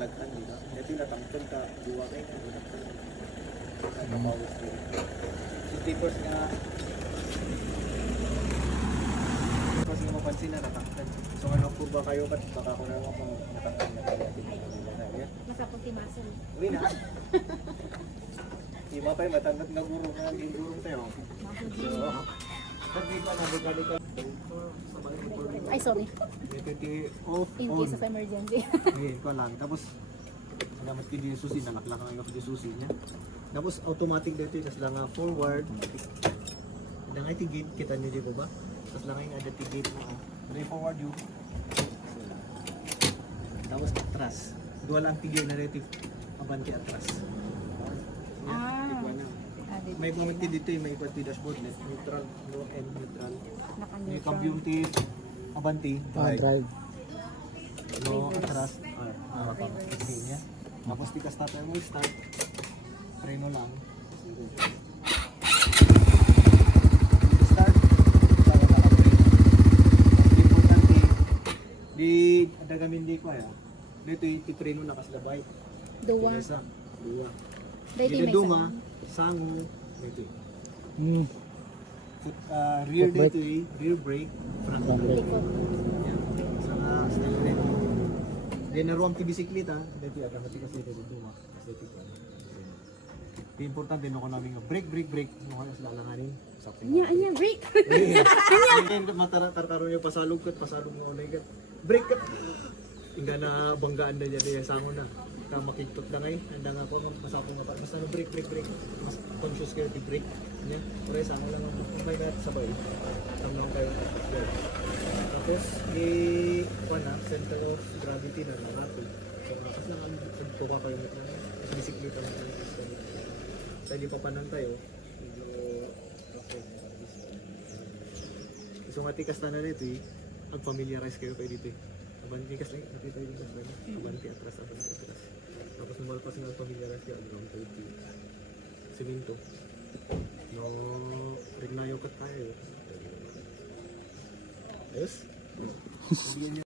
talaghan nila. Ito natangkad ka, duwa kayo na natangkad. Nagpapawas din. So tapos nga, tapos nga mapansin na natangkad. So ano po ba kayo, ba't baka ko naman kung natangkad na kaya tinagawin na yan? Masapang timasan. Uwi na. Ima tayo, matangkad na gurong nga, yung gurong tayo. So, sabi ko na, bukali ka. Ay, sorry. In case of emergency. Ngayon ko lang. Tapos, namat ko yung susi, nalaklak lang ako yung susi niya. Tapos, automatic dito yung lang forward. Nang ay tigate kita niyo di ba? Tapos lang yung ada tigate mo. Pwede forward yun. Tapos, atras. Dua lang tigate na relative. Abante atras. May pumiti dito yung may ipati dashboard net. Neutral, no and neutral. May computer, abante, drive. No, atras. Niya. Tapos tikas tatay mo start. Preno lang. Start. Importante. Di ada gamin di ko ayan. Dito itipreno na kaslabay. Dua. Dua. Dito may Duma, sangu, ito. Rear dito rear brake, front brake. Yan. Sa rin. Then naruang ti bisikleta, dito ada mati kasi dito duma. Kasi ito. Di importante no ko namin brake no ko sa lalanganin. Anya, break. Anya. Matara-tarkaro niyo pasalog mo unay kat. Brake kat. Inga na banggaan na niya sango na. Makiktot na ngayon, handa nga ako, masapong nga pa. Basta break. Mas conscious kayo di break. Nya, pare sa lang ang may natin sabay. Tamang kayo. Tapos, center of gravity na natin. So, kasi naman, pagkuha kayo nito. Bisikleta na kayo. Sa hindi pa panang tayo, medyo okay. So, nga tikas na nito pag-familiarize kayo kayo dito Abanti kasi, nakita yung kasi abanti atras. Tapos numalpas nga pamilyarize siya around 30 siminto. No, rignayo ka tayo. Ayos?